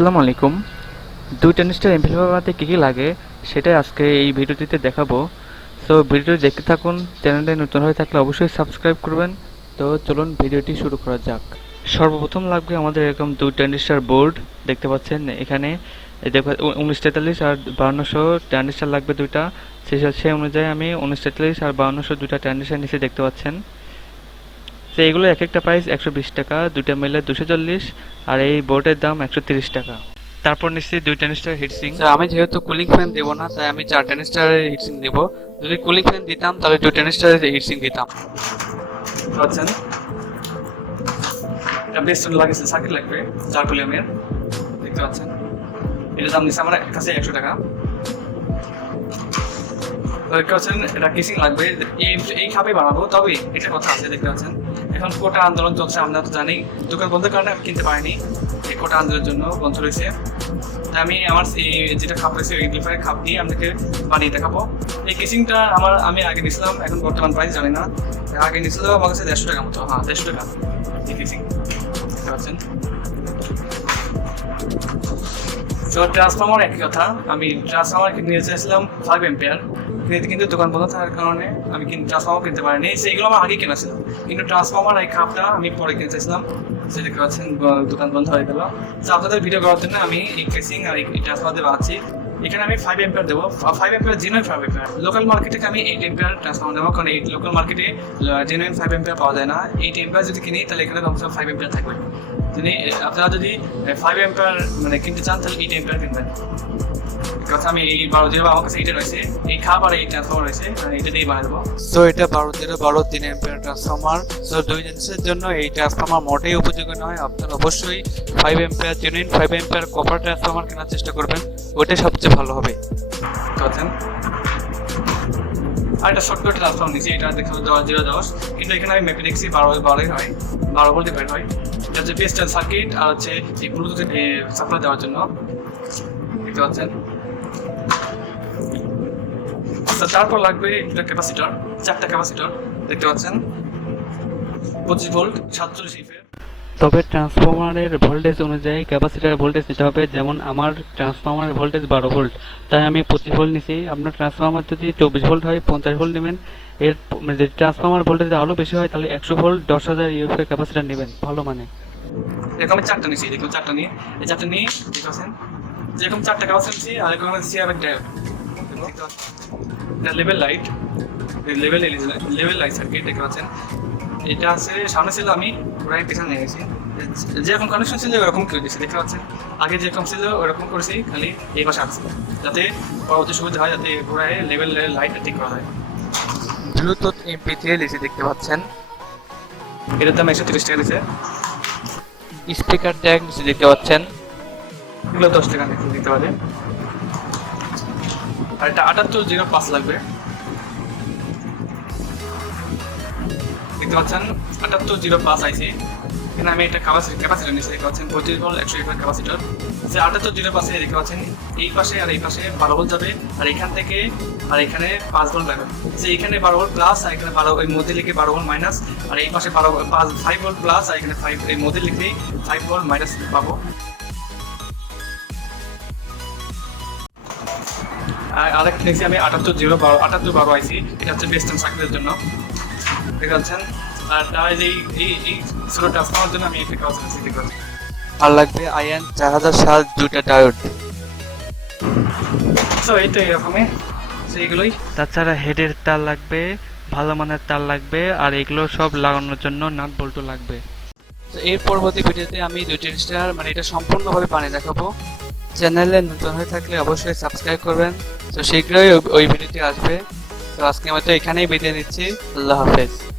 আসসালামু আলাইকুম। দুই টেনিস্টার এমপ্লিফায়ার বানাতে কী কী লাগে, সেটাই আজকে এই ভিডিওটিতে দেখাবো। তো ভিডিও দেখতে থাকুন, চ্যানেলটা নতুন হয়ে থাকলে অবশ্যই সাবস্ক্রাইব করবেন। তো চলুন ভিডিওটি শুরু করা যাক। সর্বপ্রথম লাগবে আমাদের এরকম দুই টেনিস্টার বোর্ড, দেখতে পাচ্ছেন এখানে। উনিশ তেতাল্লিশ আর বাউন্নশো ট্যান্ডিস্টার লাগবে দুইটা। সেই অনুযায়ী আমি উনিশ তেতাল্লিশ আর বাউন্নশো দুইটা ট্যান্ডিস্টার নিচে দেখতে পাচ্ছেন। তো এগুলো এক একটা প্রাইস একশো বিশ টাকা দুইটা মিলে দুশো চল্লিশ আর এই বোর্ডের দাম একশো তিরিশ টাকা। তারপর নিশ্চয়ই দুই টেনিস্টার হিটসিং আমি যেহেতু কুলিং ফ্যান দেবো না তাই আমি চার টেনিস্টারের হিটসিং দেব যদি কুলিং ফ্যান দিতাম তাহলে দুই টেনিস্টারের হিটসিং দিতাম। পাচ্ছেন এটা বেস্ট লাগেছে সার্কিট লাগবে চার কুলিয়ামের দেখতে পাচ্ছেন? এটার দাম নিচ্ছে আমার কাছে একশো টাকা। দেখতে পাচ্ছেন এটা কিসিং লাগবে। এই এই খাপে বানাবো তবে এটা কথা আছে দেখতে পাচ্ছেন? এখন কোটা আন্দোলন চলছে, আমরা তো জানি। দোকান বন্ধের কারণে আমি কিনতে পারিনি। এই কোটা আন্দোলনের জন্য বন্ধ রয়েছে। আমি আমার যেটা খাপ রয়েছে ওই গ্লিফারের খাপ দিয়ে আপনাকে বানিয়ে দেখাবো। এই কেসিংটা আমার, আমি আগে নিয়েছিলাম, এখন বর্তমান প্রাইস জানি না। আগে নিয়েছিল আমার কাছে দেড়শো টাকা মতো হ্যাঁ দেড়শো টাকা। এই কেসিং দেখতে পাচ্ছেন? তো ট্রান্সফর্মার একই কথা। আমি ট্রান্সফর্মার নিয়ে চাইছিলাম ফাইভ এম্পিয়ার কিন্তু দোকান বন্ধ থাকার কারণে আমি কিন্তু ট্রান্সফর্মার কিনতে পারিনি। সেইগুলো আমার আগে কেনা ছিল। কিন্তু ট্রান্সফর্মার এই খাপটা আমি পরে কিনতে চাইছিলাম। সেটা করেছেন দোকান বন্ধ হয়ে গেল। আপনাদের ভিডিও করার জন্য আমি এই কেসিং আর এই ট্রান্সফর্মার দিয়ে বানাচ্ছি। এখানে আমি ফাইভ এম্পিয়ার দেবো। Five ampere genuine five ampere local মার্কেটে আমি এইট এম্পিয়ার ট্রান্সফর্মার দেবো, কারণ এই লোকাল মার্কেটে জেনুইন ফাইভ এম্পিয়ার পাওয়া যায় না। এইট এম্পিয়ার যদি কিনি, তাহলে এখানে কমসে কম ফাইভ এম্পিয়ার থাকবে যদি আপনারা যদি ফাইভ এম্পিয়ার মানে কিনতে চান, তাহলে এইট এম্পিয়ার কিনবেন তিন নয়। আপনারা অবশ্যই five ampere genuine five ampere copper transformer কেনার চেষ্টা করবেন। ওইটাই সবচেয়ে ভালো হবে। পাচ্ছেন আর একটা ছোট্ট ট্রান্সফর্ম নিয়েছি এটা দেখতে দশ, জিরো, দশ। কিন্তু এখানে আমি মেপে দেখছি বারো, বারোই হয়। বারো বলতে বের হয়। এটা হচ্ছে পেস্টাল সার্কিট আর হচ্ছে এই ব্লুটুথে সাপ্লাই দেওয়ার জন্য। দেখতে পাচ্ছেন? তো তারপর লাগবে একটা ক্যাপাসিটর চারটা ক্যাপাসিটর দেখতে পাচ্ছেন? পঁচিশ ভোল্ট সাতচল্লিশ ইফের তবে ট্রান্সফরমারের ভোল্টেজ অনুযায়ী ক্যাপাসিটার ভোল্টেজ নিতে হবে। যেমন আমার ট্রান্সফরমারের ভোল্টেজ বারো ভোল্ট, তাই আমি পঁচিশ ভোল্ট নিছি। আপনার ট্রান্সফরমার যদি চব্বিশ ভোল্ট হয়, পঞ্চাশ ভোল্ট নেবেন। এর মানে যদি ট্রান্সফরমার ভোল্টেজ আরও বেশি হয়, তাহলে একশো ভোল্ট দশ হাজার ইউএফের ক্যাপাসিটার নেবেন। ভালো মানে। এরকম আমি চারটা নিয়েছি দেখুন, চারটা নিয়ে। এই চারটা নিয়ে, দেখতে পাচ্ছেন? যেরকম চারটা কাগজ নিয়েছি আর এরকম দিচ্ছি আবার diode level light level level light circuit দেখতে পাচ্ছেন? এটা আছে সামনে ছিল আমি পুরাই পেছনে গেছি। যেরকম কানেকশন ছিল ওরকম করে দিয়েছি দেখতে পাচ্ছেন? আগে যেরকম ছিল ওরকম করেছি খালি এই পাশে আসছে যাতে পরবর্তী সুবিধা হয় যাতে পুরাই লেভেল লাইট ঠিক করা হয় ব্লুটুথ এমপি থ্রি লিসি দেখতে পাচ্ছেন? এটার দাম একশো তিরিশ টাকা দিচ্ছে স্পিকার ট্যাগ নিচে দেখতে পাচ্ছেন? এগুলো দশ টাকা নিতে দিতে পারে আর এটা আটাত্তর জিরো পাঁচ লাগবে। দেখতে পাচ্ছেন, আটাত্তর জিরো পাঁচ আইসি। এখানে আমি একটা ক্যাপাসিটি ক্যাপাসিটার নিচ্ছি দেখতে পাচ্ছেন, পঁয়ত্রিশ ভোল্ট একশো এফের ক্যাপাসিটার সে আটাত্তর জিরো পাঁচে দেখতে পাচ্ছেন, এই পাশে আর এই পাশে বারো ভোল্ট যাবে, আর এখান থেকে আর এখানে পাঁচ ভোল্ট যাবে যে এখানে বারো ভোল্ট প্লাস আর এখানে বারো ওই মধ্যে লিখে বারো ভোল্ট মাইনাস আর এই পাশে বারো পাঁচ ফাইভ ভোল্ট প্লাস আর এখানে ফাইভ এই মধ্যে লিখলেই ফাইভ ভোল্ট মাইনাস পাবো। আর আরেকটা নিয়েছি আমি আটাত্তর জিরো বারো আটাত্তর বারো আইসি, এটা হচ্ছে বেস্টার্ন সার্কিটের জন্য। দেখতে পাচ্ছেন। আর তার এই এই এই ছোটো জন্য আমি একটা কাজ করেছি দেখতে আর লাগবে আইএন চার হাজার সাত দুইটা ডায়োড। তো এই তো এরকমই সেইগুলোই। তাছাড়া হেডের তার লাগবে ভালো মানের তার লাগবে আর এগুলো সব লাগানোর জন্য নাট বল্টু লাগবে। তো এর পরবর্তী ভিডিওতে আমি দুই টেনিস্টার মানে এটা সম্পূর্ণভাবে বানিয়ে দেখাবো। চ্যানেলে নতুন হয়ে থাকলে অবশ্যই সাবস্ক্রাইব করবেন। তো শীঘ্রই ওই- ওই ভিডিওটি আসবে। তো আজকে মতো এখানেই বিদায় নিচ্ছি। আল্লাহ হাফেজ।